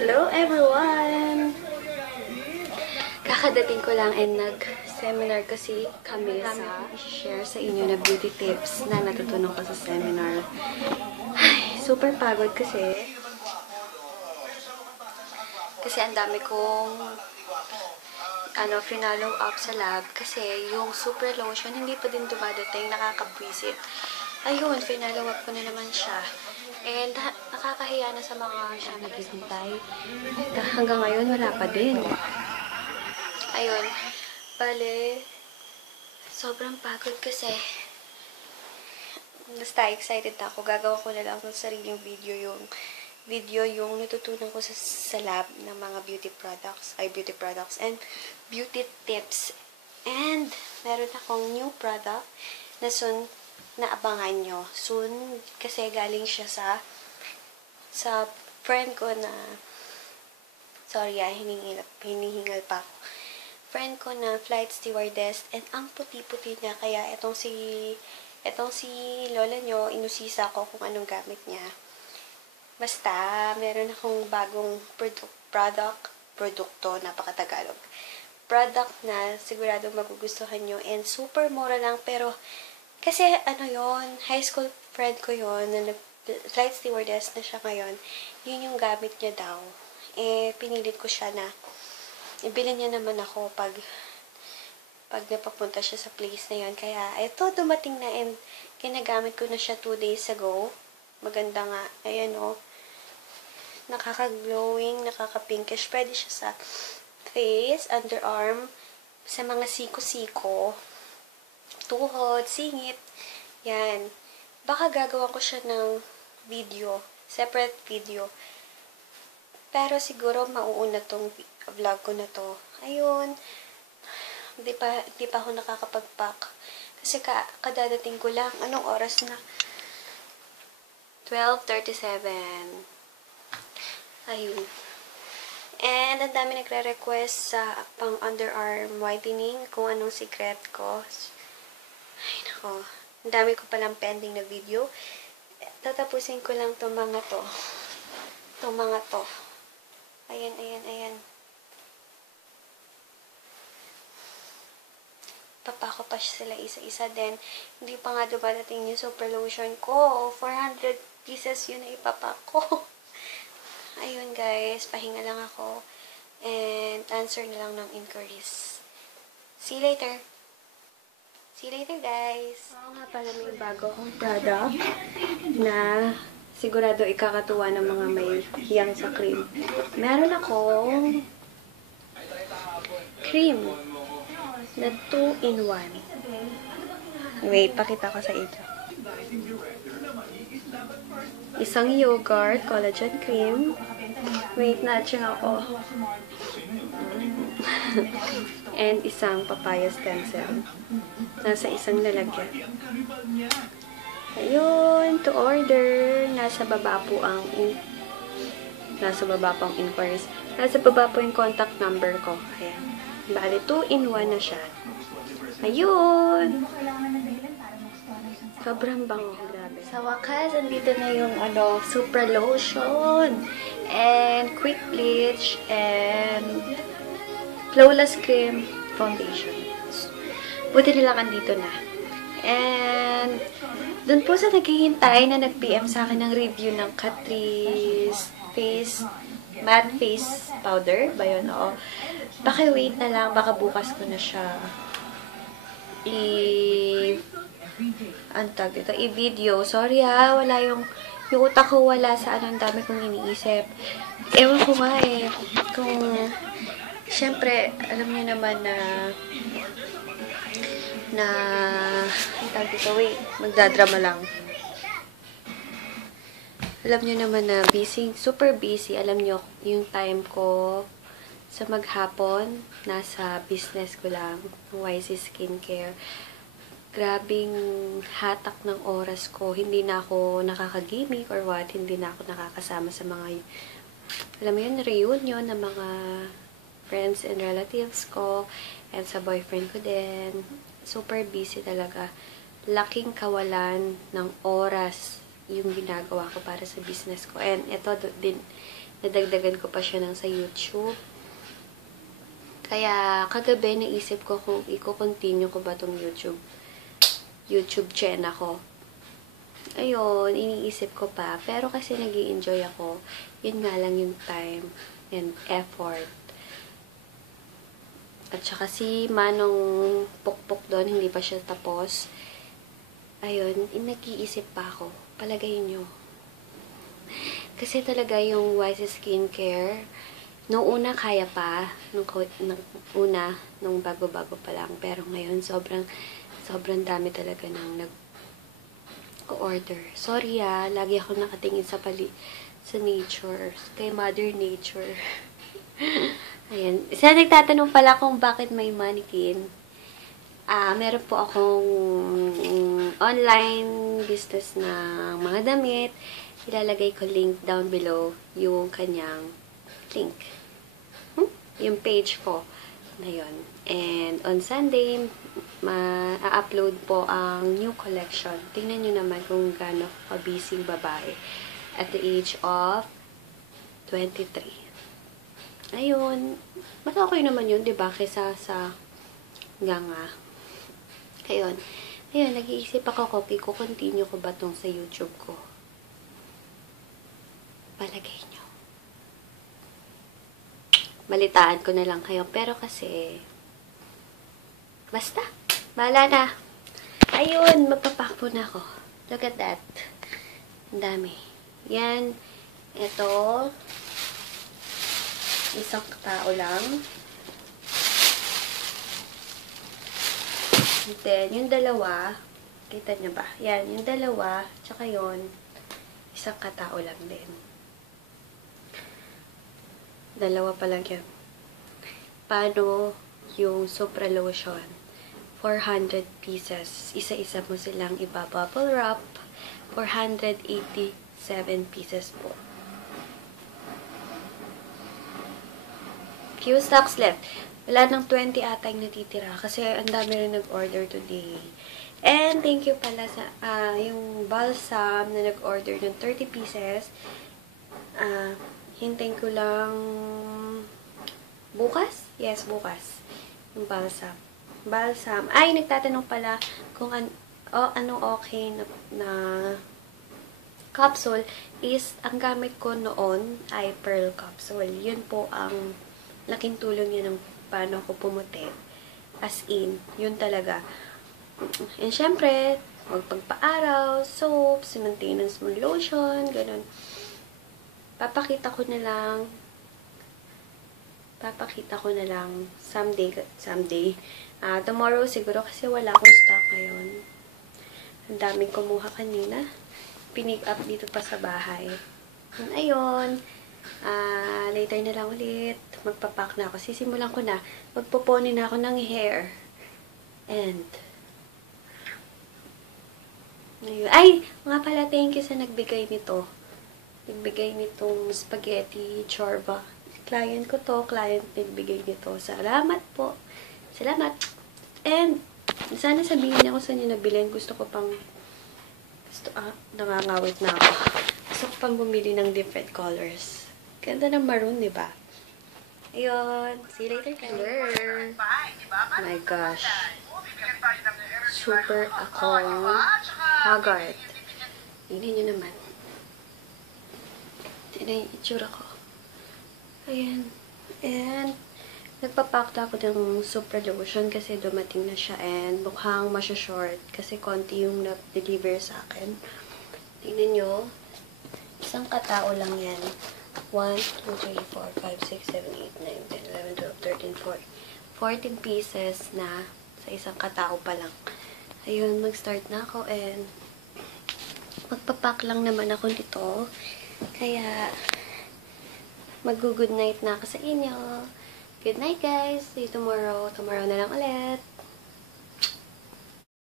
Hello everyone! Kakadating ko lang and nag-seminar kasi kami sa share sa inyo na beauty tips na natutunan ko sa seminar. Ay, super pagod kasi. Kasi ang dami kong finallow up sa lab kasi yung super lotion hindi pa din dumadating, nakakabwisit. Ayun, finallow up ko na naman siya. And nakakahiya na sa mga siya naghihintay. Hanggang ngayon, wala pa din. Ayun. Bale, sobrang pagod kasi. Basta excited ako. Gagawa ko na lang ng sariling video yung natutunan ko sa lab ng mga beauty products and beauty tips. And meron akong new product na naabangan nyo. Soon, kasi galing siya sa friend ko na, sorry hinihingal pa ako. Friend ko na flight stewardess, and ang puti-puti niya, kaya etong si lola nyo, inusisa ko kung anong gamit niya. Basta, meron akong bagong produkto, napakatagalog. Product na sigurado magugustuhan nyo, and super mura lang, pero kasi high school friend ko yon na flight stewardess na siya ngayon, yun yung gamit niya daw. Pinilit ko siya na ibili niya naman ako pag napapunta siya sa place na yun. Kaya, ito, dumating na and ginagamit ko na siya 2 days ago. Maganda nga. Ayan, nakaka-glowing, nakaka-pinkish. Pwede siya sa face, underarm, sa mga siko-siko, tuhod, singit. Yan. Baka gagawa ko siya ng video. Separate video. Pero siguro mauuna tong vlog ko na to. Ayun. Di pa ako nakakapag-pack. Kasi kadadating ko lang. Anong oras na? 12:37. Ayun. And ang dami nagre-request sa pang underarm whitening. Kung anong secret ko. Ay, nako. Ang dami ko palang pending na video. Tatapusin ko lang itong mga to. Ayan. Papako pa sila isa-isa din. Hindi pa nga dumadating yung super lotion ko. 400 pieces yun na ipapako. Ayun guys, pahinga lang ako. And answer na lang ng inquiries. See you later. See you later, guys! Oo nga pala, may bago akong product na sigurado ikakatuwa ng mga may hiyang sa cream. Meron akong cream na 2-in-1. Wait, pakita ko sa inyo. Isang yogurt, collagen cream. Wait, na-atching ako. And isang papaya stem cell. Nasa isang lalagyan. Ayun, to order. Nasa baba po ang inquiries. Nasa baba po yung contact number ko. Ayan. Bali, 2-in-1 na siya. Ayun! Sobrang bango. Grabe. Sa wakas, andito na yung super lotion. And quick bleach. And flawless cream foundation. Buti nila andito na. And dun po sa naghihintay na nag-PM sa akin ng review ng Catrice Matte Face Powder. Ba yun? Oo. Paki-wait na lang. Baka bukas ko na siya i-video. Sorry ha. Wala yung utak ko wala sa ang dami kong iniisip. Ewan ko nga kung syempre, alam niyo naman wait, magdadrama lang. Alam niyo naman na busy, super busy. Alam niyo, yung time ko sa maghapon, nasa business ko lang, YC Skincare. Grabing hatak ng oras ko. Hindi na ako nakaka-gimmick or what. Hindi na ako nakakasama sa mga, alam mo yun, reunion ng mga friends and relatives ko, and sa boyfriend ko din. Super busy talaga. Laking kawalan ng oras yung ginagawa ko para sa business ko. And ito din, nadagdagan ko pa siya ng sa YouTube. Kaya, kagabi, naisip ko kung i-continue ko ba tong YouTube channel ko. Ayun, iniisip ko pa. Pero kasi nag-i-enjoy ako. Yun nga lang yung time and effort. At saka si Manong Pukpuk doon, hindi pa siya tapos. Ayun, nag-iisip pa ako. Palagay nyo. Kasi talaga yung Wise Skincare, nung una kaya pa, nung bago-bago pa lang. Pero ngayon, sobrang dami talaga nang nag-order. Sorry lagi ako nakatingin sa nature, kay Mother Nature. Ayan. Isa nagtatanong pala kung bakit may mannequin. Meron po akong online business na mga damit. Ilalagay ko link down below yung kanyang link. Yung page ko na yun. And on Sunday, ma-upload po ang new collection. Tingnan nyo naman kung gaano kabising babae at the age of 23. Ayun. Mas okay naman yun, diba? Kesa sa ganga. Ayun. Ayun, nag-iisip ako kung continue ko ba tong sa YouTube ko. Palagay nyo. Balitaan ko na lang kayo. Pero kasi, basta. Bahala na. Ayun, magpapakpo na ako. Look at that. Ang dami. Yan. Ito. Isang tao lang. And then, yung dalawa, kita nyo ba? Yan, yung dalawa, tsaka yun, isang katao lang din. Dalawa pa lang yan. Paano yung Supra Lotion? 400 pieces. Isa-isa mo silang iba-bubble wrap. 487 pieces po. Few stocks left. Wala nang 20 ata yung natitira. Kasi ang dami rin nag-order today. And thank you pala sa yung balsam na nag-order ng 30 pieces. Hintayin ko lang bukas? Yes, bukas. Yung balsam. Ay, nagtatanong pala kung anong okay na capsule is, ang gamit ko noon ay pearl capsule. Yun po ang laking tulong niya ng paano ako pumuti. As in, yun talaga. And syempre, magpagpa-araw, soaps, maintenance mo lotion, ganun. Papakita ko na lang someday. Tomorrow siguro kasi wala akong stock ngayon. Ang daming kumuha kanina. Pinick up dito pa sa bahay. And ayun. Later na lang ulit. Magpapak na ako. Sisimulan ko na. Magpuponi na ako ng hair. And ayun. Ay! Nga pala, thank you sa nagbigay nito. Nagbigay nitong spaghetti chorba. Client ko to. Client nagbigay nito. Salamat po. Salamat. And sana sabihin niya kung saan niya nabilin. Gusto ko pang nangangawit na ako. Gusto ko pang bumili ng different colors. Ganda ng maroon, diba? Ayun. See you later, color. Oh my gosh. Super akong haggard. Tingnan nyo naman. Tingnan yung itsura ko. Ayan. And nagpapakta ako ng Supra Lotion kasi dumating na siya and mukhang masya-short kasi konti yung na-deliver sa akin. Tingnan nyo. Isang katao lang yan. 1, 2, 3, 4, 5, 6, 7, 8, 9, 10, 11, 12, 13, 14 pieces na sa isang katao pa lang. Ayun, mag-start na ako and magpapak lang naman ako nito. Kaya mag-good night na ako sa inyo. Good night, guys. See you tomorrow. Tomorrow na lang ulit.